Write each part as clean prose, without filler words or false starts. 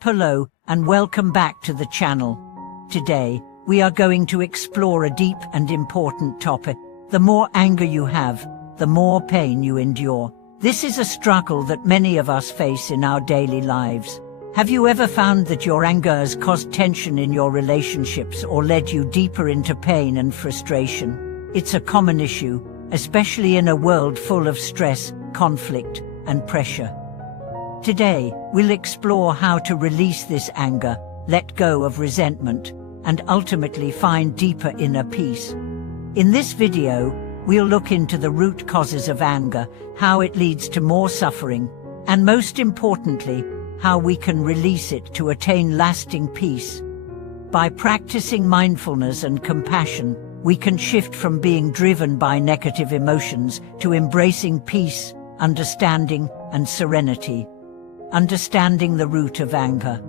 Hello, and welcome back to the channel. Today, we are going to explore a deep and important topic. The more anger you have, the more pain you endure. This is a struggle that many of us face in our daily lives. Have you ever found that your anger has caused tension in your relationships or led you deeper into pain and frustration? It's a common issue, especially in a world full of stress, conflict, and pressure. Today, we'll explore how to release this anger, let go of resentment, and ultimately find deeper inner peace. In this video, we'll look into the root causes of anger, how it leads to more suffering, and most importantly, how we can release it to attain lasting peace. By practicing mindfulness and compassion, we can shift from being driven by negative emotions to embracing peace, understanding, and serenity. Understanding the root of anger.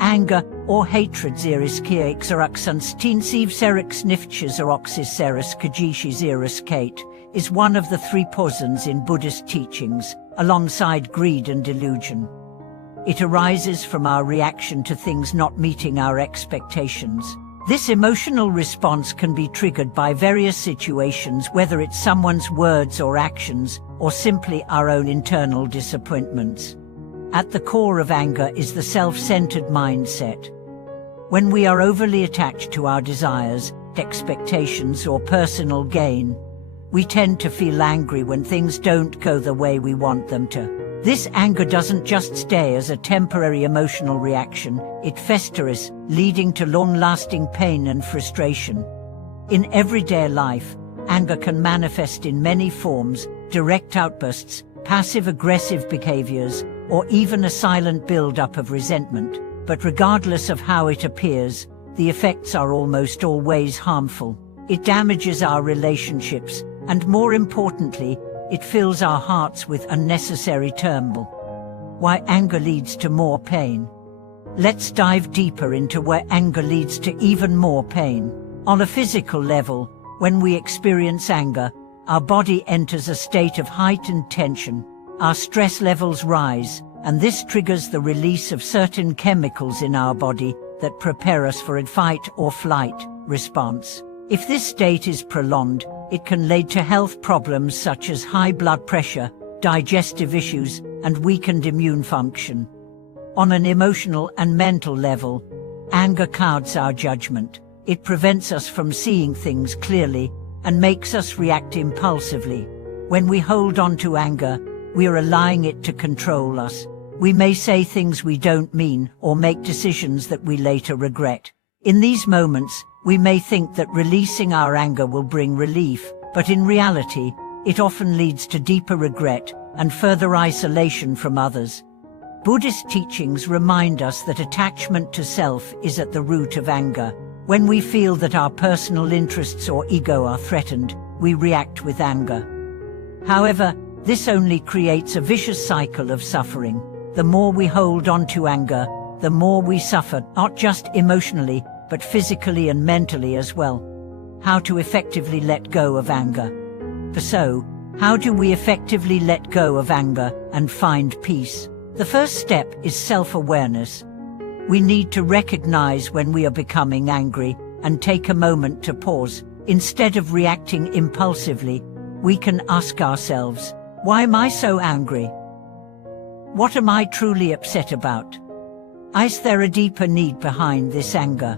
Anger, or hatred is one of the three poisons in Buddhist teachings, alongside greed and delusion. It arises from our reaction to things not meeting our expectations. This emotional response can be triggered by various situations, whether it's someone's words or actions, or simply our own internal disappointments. At the core of anger is the self-centered mindset. When we are overly attached to our desires, expectations, or personal gain, we tend to feel angry when things don't go the way we want them to. This anger doesn't just stay as a temporary emotional reaction, it festers, leading to long-lasting pain and frustration. In everyday life, anger can manifest in many forms: direct outbursts, passive-aggressive behaviors, or even a silent build-up of resentment. But regardless of how it appears, the effects are almost always harmful. It damages our relationships, and more importantly, it fills our hearts with unnecessary turmoil. Why anger leads to more pain. Let's dive deeper into where anger leads to even more pain. On a physical level, when we experience anger, our body enters a state of heightened tension. Our stress levels rise, and this triggers the release of certain chemicals in our body that prepare us for a fight or flight response. If this state is prolonged, it can lead to health problems such as high blood pressure, digestive issues, and weakened immune function. On an emotional and mental level, anger clouds our judgment. It prevents us from seeing things clearly and makes us react impulsively. When we hold on to anger, we are allowing it to control us. We may say things we don't mean or make decisions that we later regret. In these moments, we may think that releasing our anger will bring relief, but in reality, it often leads to deeper regret and further isolation from others. Buddhist teachings remind us that attachment to self is at the root of anger. When we feel that our personal interests or ego are threatened, we react with anger. However, this only creates a vicious cycle of suffering. The more we hold on to anger, the more we suffer, not just emotionally, but physically and mentally as well. How to effectively let go of anger. So, how do we effectively let go of anger and find peace? The first step is self-awareness. We need to recognize when we are becoming angry and take a moment to pause. Instead of reacting impulsively, we can ask ourselves, why am I so angry? What am I truly upset about? Is there a deeper need behind this anger?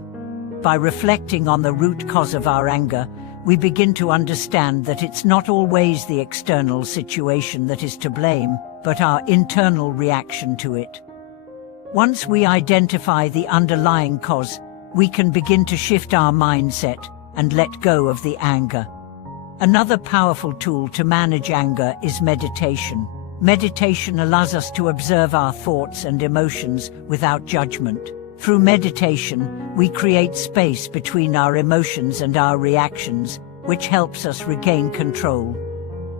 By reflecting on the root cause of our anger, we begin to understand that it's not always the external situation that is to blame, but our internal reaction to it. Once we identify the underlying cause, we can begin to shift our mindset and let go of the anger. Another powerful tool to manage anger is meditation. Meditation allows us to observe our thoughts and emotions without judgment. Through meditation, we create space between our emotions and our reactions, which helps us regain control.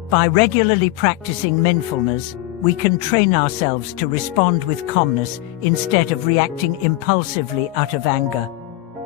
By regularly practicing mindfulness, we can train ourselves to respond with calmness instead of reacting impulsively out of anger.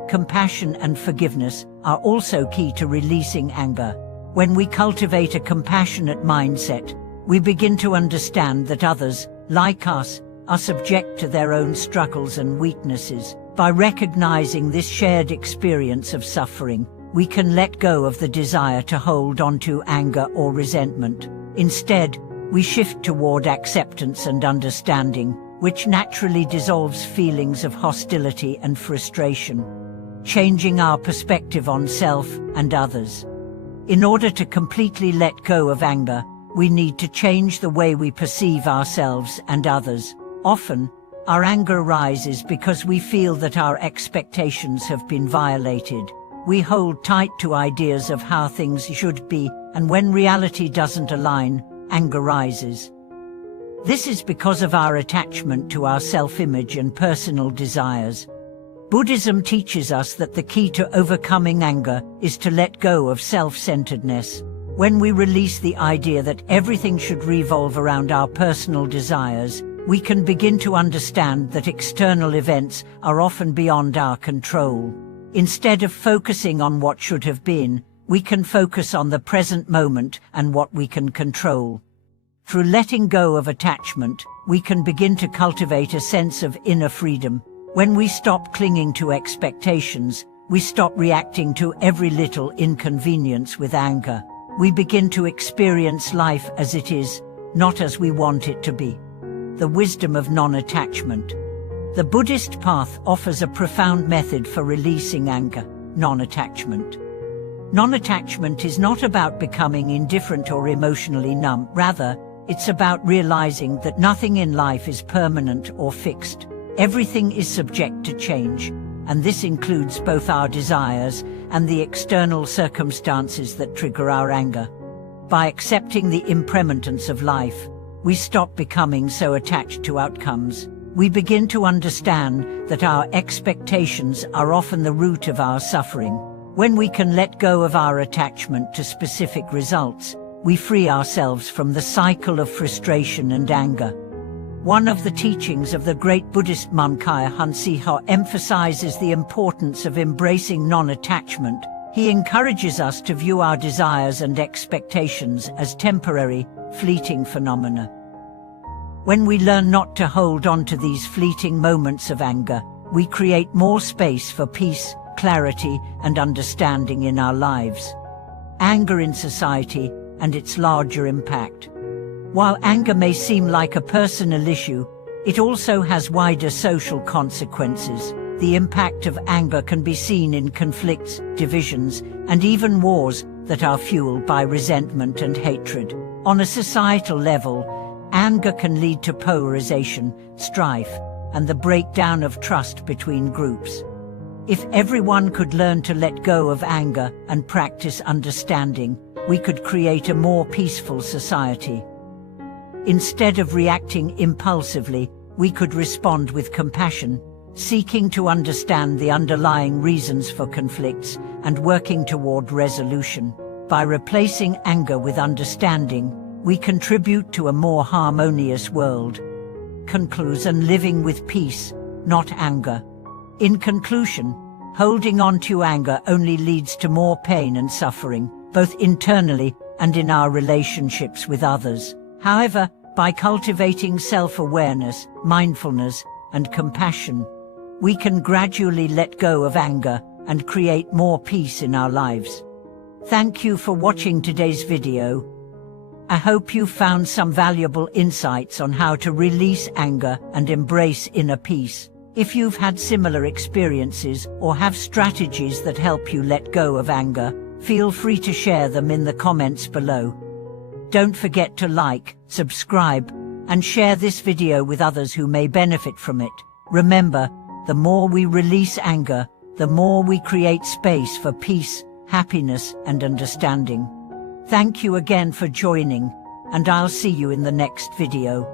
Compassion and forgiveness are also key to releasing anger. When we cultivate a compassionate mindset, we begin to understand that others, like us, are subject to their own struggles and weaknesses. By recognizing this shared experience of suffering, we can let go of the desire to hold on to anger or resentment. Instead, we shift toward acceptance and understanding, which naturally dissolves feelings of hostility and frustration, changing our perspective on self and others. In order to completely let go of anger, we need to change the way we perceive ourselves and others. Often, our anger arises because we feel that our expectations have been violated. We hold tight to ideas of how things should be, and when reality doesn't align, anger rises. This is because of our attachment to our self-image and personal desires. Buddhism teaches us that the key to overcoming anger is to let go of self-centeredness. When we release the idea that everything should revolve around our personal desires, we can begin to understand that external events are often beyond our control. Instead of focusing on what should have been, we can focus on the present moment and what we can control. Through letting go of attachment, we can begin to cultivate a sense of inner freedom. When we stop clinging to expectations, we stop reacting to every little inconvenience with anger. We begin to experience life as it is, not as we want it to be. The wisdom of non-attachment. The Buddhist path offers a profound method for releasing anger: non-attachment. Non-attachment is not about becoming indifferent or emotionally numb. Rather, it's about realizing that nothing in life is permanent or fixed. Everything is subject to change, and this includes both our desires and the external circumstances that trigger our anger. By accepting the impermanence of life, we stop becoming so attached to outcomes. We begin to understand that our expectations are often the root of our suffering. When we can let go of our attachment to specific results, we free ourselves from the cycle of frustration and anger. One of the teachings of the great Buddhist monk Ajahn Chah emphasizes the importance of embracing non-attachment. He encourages us to view our desires and expectations as temporary, fleeting phenomena. When we learn not to hold on to these fleeting moments of anger, we create more space for peace, clarity, and understanding in our lives. Anger in society and its larger impact. While anger may seem like a personal issue, it also has wider social consequences. The impact of anger can be seen in conflicts, divisions, and even wars that are fueled by resentment and hatred. On a societal level, anger can lead to polarization, strife, and the breakdown of trust between groups. If everyone could learn to let go of anger and practice understanding, we could create a more peaceful society. Instead of reacting impulsively, we could respond with compassion, seeking to understand the underlying reasons for conflicts and working toward resolution. By replacing anger with understanding, we contribute to a more harmonious world. Conclusion: living with peace, not anger. In conclusion, holding on to anger only leads to more pain and suffering, both internally and in our relationships with others. However, by cultivating self-awareness, mindfulness, and compassion, we can gradually let go of anger and create more peace in our lives. Thank you for watching today's video. I hope you found some valuable insights on how to release anger and embrace inner peace. If you've had similar experiences or have strategies that help you let go of anger, feel free to share them in the comments below. Don't forget to like, subscribe, and share this video with others who may benefit from it. Remember, the more we release anger, the more we create space for peace, happiness, and understanding. Thank you again for joining, and I'll see you in the next video.